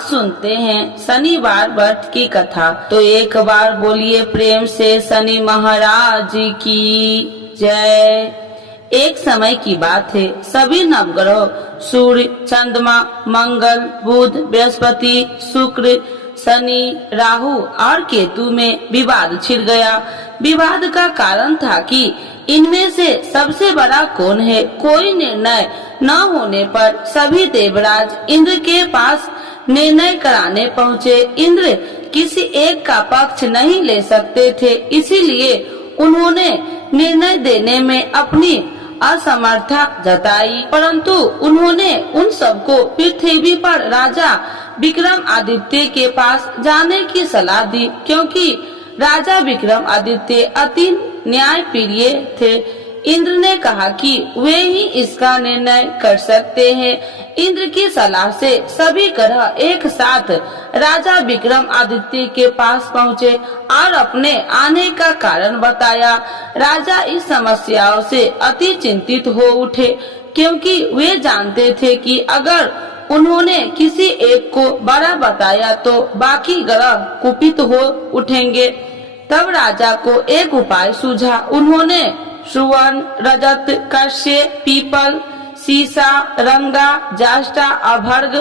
आज सुनते हैं शनिवार व्रत की कथा। तो एक बार बोलिए प्रेम से शनि महाराज की जय। एक समय की बात है, सभी नवग्रह सूर्य, चंद्रमा, मंगल, बुध, बृहस्पति, शुक्र, शनि, राहु और केतु में विवाद छिड़ गया। विवाद का कारण था कि इनमें से सबसे बड़ा कौन है। कोई निर्णय न होने पर सभी देवराज इंद्र के पास निर्णय कराने पहुँचे। इंद्र किसी एक का पक्ष नहीं ले सकते थे, इसीलिए उन्होंने निर्णय देने में अपनी असमर्थता जताई। परंतु उन्होंने उन सबको पृथ्वी पर राजा विक्रमादित्य के पास जाने की सलाह दी, क्योंकि राजा विक्रमादित्य अति न्यायप्रिय थे। इंद्र ने कहा कि वे ही इसका निर्णय कर सकते हैं। इंद्र की सलाह से सभी ग्रह एक साथ राजा विक्रमादित्य के पास पहुँचे और अपने आने का कारण बताया। राजा इस समस्याओं से अति चिंतित हो उठे, क्योंकि वे जानते थे कि अगर उन्होंने किसी एक को बड़ा बताया तो बाकी ग्रह कुपित हो उठेंगे। तब राजा को एक उपाय सूझा। उन्होंने सुवर्ण, रजत, कश्य, पीपल, सीसा, रंगा, जाष्टा, अभर्ग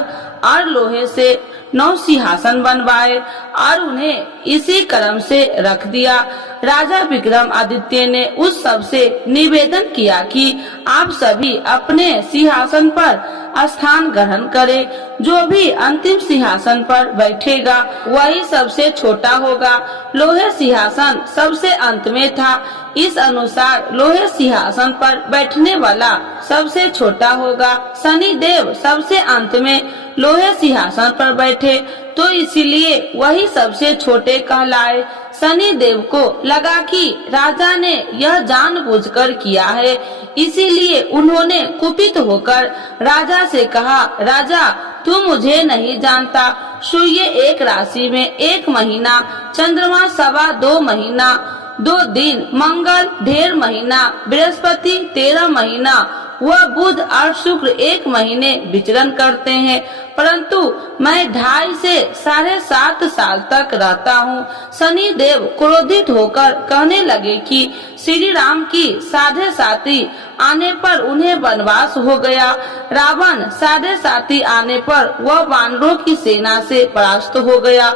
और लोहे से 9 सिंहासन बनवाए और उन्हें इसी क्रम से रख दिया। राजा विक्रमादित्य ने उस सब से निवेदन किया कि आप सभी अपने सिंहासन पर स्थान ग्रहण करें। जो भी अंतिम सिंहासन पर बैठेगा वही सबसे छोटा होगा। लोहे सिंहासन सबसे अंत में था, इस अनुसार लोहे सिंहासन पर बैठने वाला सबसे छोटा होगा। शनि देव सबसे अंत में लोहे सिंहासन पर बैठे तो इसीलिए वही सबसे छोटे कहलाए। शनि देव को लगा कि राजा ने यह जानबूझकर किया है, इसीलिए उन्होंने कुपित होकर राजा से कहा, राजा तू मुझे नहीं जानता। सूर्य एक राशि में 1 महीना, चंद्रमा 2.25 महीना, 2 दिन, मंगल 1.5 महीना, बृहस्पति 13 महीना, वह बुध और शुक्र 1 महीने विचरण करते हैं, परंतु मैं 2.5 से 7.5 साल तक रहता हूँ। शनि देव क्रोधित होकर कहने लगे कि श्री राम की 7.5 आने पर उन्हें वनवास हो गया। रावण 7.5 आने पर वह वानरों की सेना से परास्त हो गया।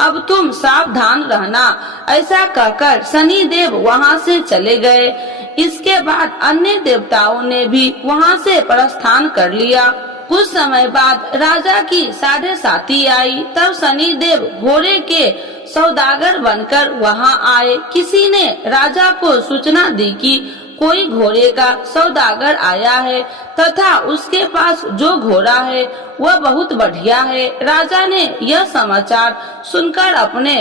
अब तुम सावधान रहना। ऐसा कहकर शनि देव वहाँ से चले गए। इसके बाद अन्य देवताओं ने भी वहाँ से प्रस्थान कर लिया। कुछ समय बाद राजा की 7.5 आई। तब शनि देव घोड़े के सौदागर बनकर वहाँ आए। किसी ने राजा को सूचना दी कि कोई घोड़े का सौदागर आया है तथा उसके पास जो घोड़ा है वह बहुत बढ़िया है। राजा ने यह समाचार सुनकर अपने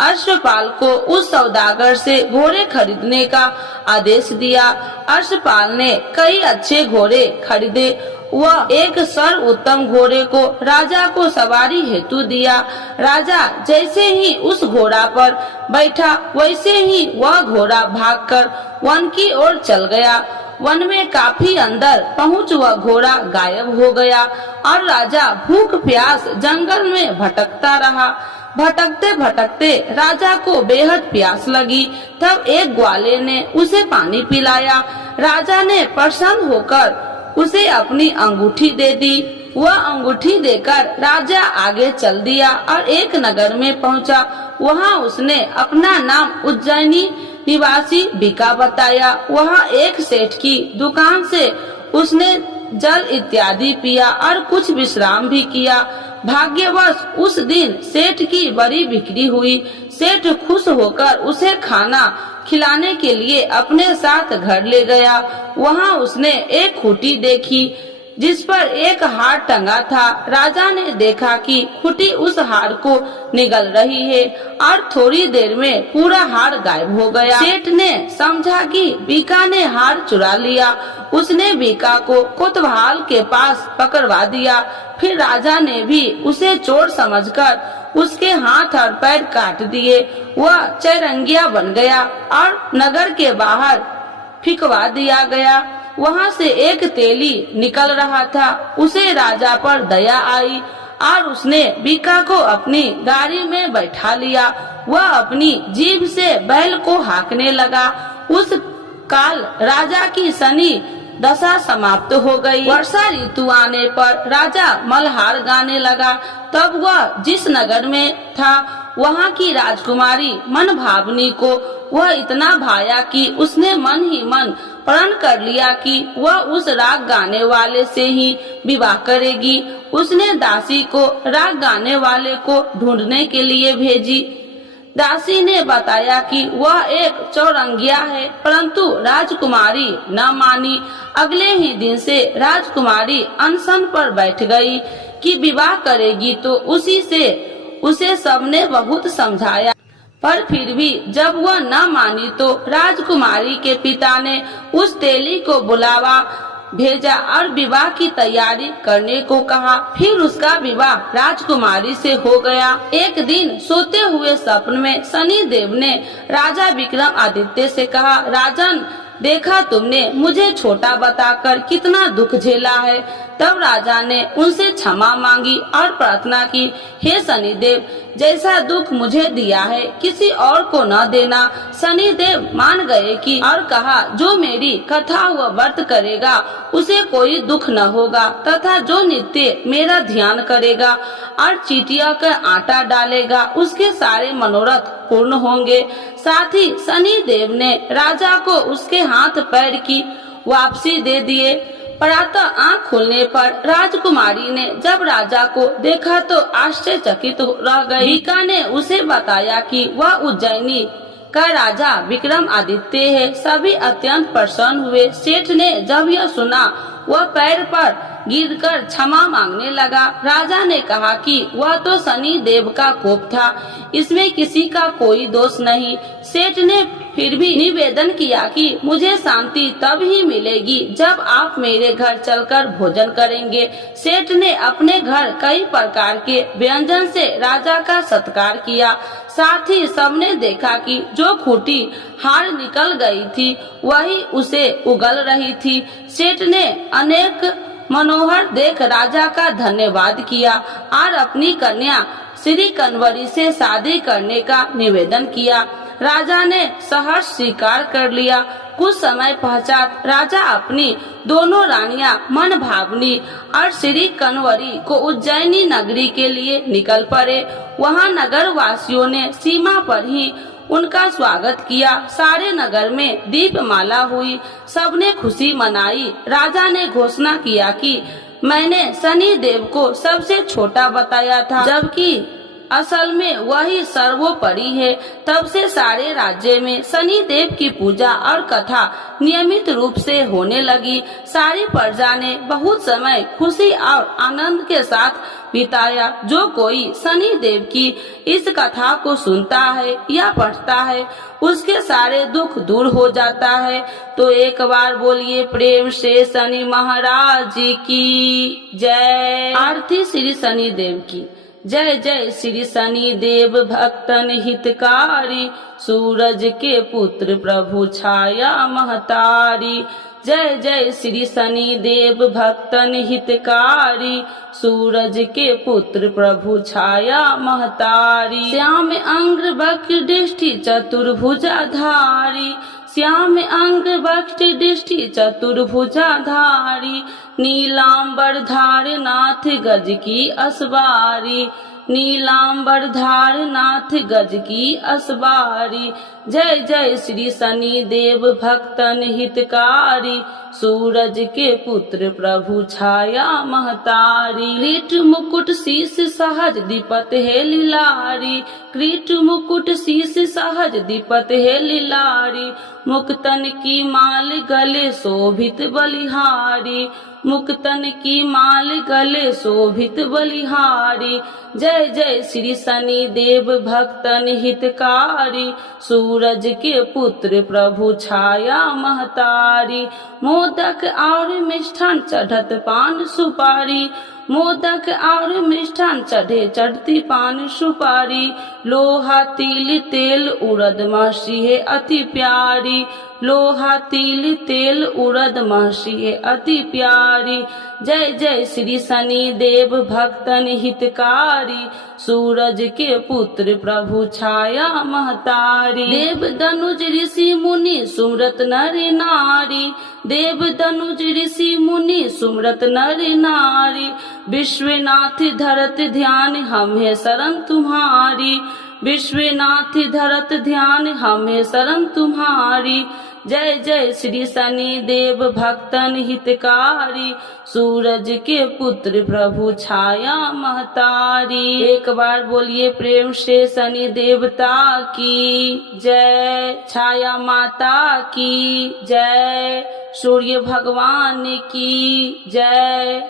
अश्वपाल को उस सौदागर से घोड़े खरीदने का आदेश दिया। अश्वपाल ने कई अच्छे घोड़े खरीदे। वह एक सर्वोत्तम घोड़े को राजा को सवारी हेतु दिया। राजा जैसे ही उस घोड़ा पर बैठा वैसे ही वह घोड़ा भागकर वन की ओर चल गया। वन में काफी अंदर पहुँच वह घोड़ा गायब हो गया और राजा भूख प्यास जंगल में भटकता रहा। भटकते भटकते राजा को बेहद प्यास लगी। तब एक ग्वाले ने उसे पानी पिलाया। राजा ने प्रसन्न होकर उसे अपनी अंगूठी दे दी। वह अंगूठी देकर राजा आगे चल दिया और एक नगर में पहुंचा। वहां उसने अपना नाम उज्जैनी निवासी बिका बताया। वहां एक सेठ की दुकान से उसने जल इत्यादि पिया और कुछ विश्राम भी किया। भाग्यवश उस दिन सेठ की बड़ी बिक्री हुई। सेठ खुश होकर उसे खाना खिलाने के लिए अपने साथ घर ले गया। वहां उसने एक खूंटी देखी जिस पर एक हार टंगा था। राजा ने देखा कि खूंटी उस हार को निगल रही है और थोड़ी देर में पूरा हार गायब हो गया। सेठ ने समझा कि बीका ने हार चुरा लिया। उसने बीका को कोतवाल के पास पकड़वा दिया। फिर राजा ने भी उसे चोर समझकर उसके हाथ और पैर काट दिए। वह चैरंगिया बन गया और नगर के बाहर फिकवा दिया गया। वहाँ से एक तेली निकल रहा था। उसे राजा पर दया आई और उसने बीका को अपनी गाड़ी में बैठा लिया। वह अपनी जीभ से बैल को हाँकने लगा। उस काल राजा की शनि दशा समाप्त हो गई। वर्षा ऋतु आने पर राजा मल्हार गाने लगा। तब वह जिस नगर में था वहाँ की राजकुमारी मनभावनी को वह इतना भाया कि उसने मन ही मन प्रण कर लिया कि वह उस राग गाने वाले से ही विवाह करेगी। उसने दासी को राग गाने वाले को ढूंढने के लिए भेजी। दासी ने बताया कि वह एक चौरंगिया है, परंतु राजकुमारी न मानी। अगले ही दिन से राजकुमारी अनशन पर बैठ गई कि विवाह करेगी तो उसी से उसे सबने बहुत समझाया, पर फिर भी जब वह न मानी तो राजकुमारी के पिता ने उस तेली को बुलावा भेजा और विवाह की तैयारी करने को कहा। फिर उसका विवाह राजकुमारी से हो गया। एक दिन सोते हुए स्वप्न में शनि देव ने राजा विक्रमादित्य से कहा, राजन, देखा तुमने मुझे छोटा बताकर कितना दुख झेला है। तब राजा ने उनसे क्षमा मांगी और प्रार्थना की, हे शनिदेव, जैसा दुख मुझे दिया है किसी और को न देना। शनिदेव मान गए कि और कहा, जो मेरी कथा व व्रत करेगा उसे कोई दुख न होगा, तथा जो नित्य मेरा ध्यान करेगा और चीटिया का आटा डालेगा उसके सारे मनोरथ पूर्ण होंगे। साथ ही शनि देव ने राजा को उसके हाथ पैर की वापसी दे दिए। प्रातः आँख खुलने पर राजकुमारी ने जब राजा को देखा तो आश्चर्यचकित रह गई। बीका ने उसे बताया कि वह उज्जैनी का राजा विक्रमादित्य है। सभी अत्यंत प्रसन्न हुए। सेठ ने जब यह सुना वह पैर पर गिरकर क्षमा मांगने लगा। राजा ने कहा कि वह तो शनि देव का कोप था, इसमें किसी का कोई दोष नहीं। सेठ ने फिर भी निवेदन किया कि मुझे शांति तब ही मिलेगी जब आप मेरे घर चलकर भोजन करेंगे। सेठ ने अपने घर कई प्रकार के व्यंजन से राजा का सत्कार किया। साथ ही सबने देखा कि जो खूंटी हार निकल गई थी वही उसे उगल रही थी। सेठ ने अनेक मनोहर देख राजा का धन्यवाद किया और अपनी कन्या श्री कन्वरी से शादी करने का निवेदन किया। राजा ने सहर्ष स्वीकार कर लिया। कुछ समय पश्चात राजा अपनी दोनों रानियां मनभावनी और श्री कन्वरी को उज्जैनी नगरी के लिए निकल पड़े। वहां नगर वासियों ने सीमा पर ही उनका स्वागत किया। सारे नगर में दीपमाला हुई, सबने खुशी मनाई। राजा ने घोषणा किया कि मैंने शनि देव को सबसे छोटा बताया था, जबकि असल में वही सर्वोपरि है। तब से सारे राज्य में शनि देव की पूजा और कथा नियमित रूप से होने लगी। सारी प्रजा ने बहुत समय खुशी और आनंद के साथ बिताया। जो कोई शनि देव की इस कथा को सुनता है या पढ़ता है उसके सारे दुख दूर हो जाता है। तो एक बार बोलिए प्रेम से शनि महाराज की जय। आरती श्री शनि देव की जय। जय श्री शनि देव भक्तन हितकारी, सूरज के पुत्र प्रभु छाया महतारी। जय जय श्री शनि देव भक्तन हितकारी, सूरज के पुत्र प्रभु छाया महतारी। श्याम अंग वक्र दृष्टि चतुर्भुजाधारी, श्याम अंग वक्र दृष्टि चतुर्भुजाधारी। नीलांबर धार नाथ गज की असवारी, नीलांबर धार नाथ गज की असवारी। जय जय श्री शनि देव भक्तन हितकारी, सूरज के पुत्र प्रभु छाया महतारी। क्रीट मुकुट शीश सहज दीपत है लीलारी, क्रीट मुकुट शीश सहज दीपत है लीलारी। मुक्तन की माल गले शोभित बलिहारी, मुक्तन की माल गले शोभित बलिहारी। जय जय श्री शनि देव भक्तन हितकारी, सूरज के पुत्र प्रभु छाया महतारी। मोदक और मिष्ठान चढ़त पान सुपारी, मोदक और मिष्ठान चढ़े चढ़ती पान सुपारी, लोहा तिल तेल उड़द महर्षि है अति प्यारी, लोहा तिल तेल उड़द महर्षि है अति प्यारी। जय जय श्री शनि देव भक्तन हितकारी, सूरज के पुत्र प्रभु छाया महतारी। देव धनुज ऋषि मुनि सुमरत नर नारी, देव धनुज ऋषि मुनि सुमरत नर नारी, विश्वनाथ धरत ध्यान हम है शरण तुम्हारी, विश्वनाथ धरत ध्यान हम है शरण तुम्हारी। जय जय श्री शनि देव भक्तन हितकारी, सूरज के पुत्र प्रभु छाया महतारी। एक बार बोलिए प्रेम से शनि देवता की जय, छाया माता की जय, सूर्य भगवान की जय।